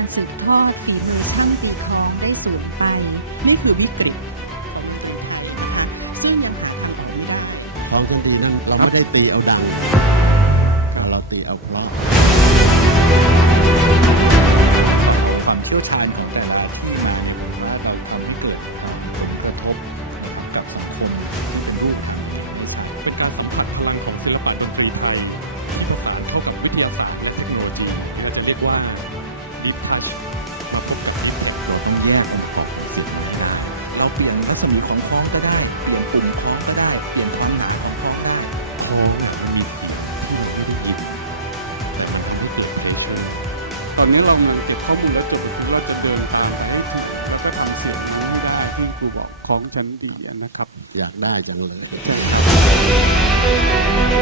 การสืบทอดฝีมือช่างตีท้องได้สูญไป นี่คือวิกฤตซึ่งยังหาคำตอบไม่ได้คองเครื่องตีนั่นเราไม่ได้ตีเอาดัง เราตีเอาเพราะความเชี่ยวชาญของแต่ละที่นะว่าเราทำให้เกิดความผลกระทบกับสังคมที่เป็นรูปเป็นการสัมผัสพลังของศิลปะดนตรีไทยผสานเข้ากับวิทยาศาสตร์และเทคโนโลยีอาจจะเรียกว่า Deep Touch มาพบกันเราต้องแยกองค์ประกอบของสิ่งนี้ให้ได้เราเปลี่ยนรัศมีของท้องก็ได้ เปลี่ยนปุ่มท้องก็ได้ เปลี่ยนความหนาของท้องได้ท้องมีที่เราไม่ได้ยินแต่เราทำให้เกิดเฉยตอนนี้เรากำลังเก็บข้อมูลและจดบันทึกว่าจะเดินตามไปให้ถึงแล้วก็ทำเสียงนี้ให้ได้ที่ครูบอกของชั้นดีนะครับ อยากได้จังเลยเ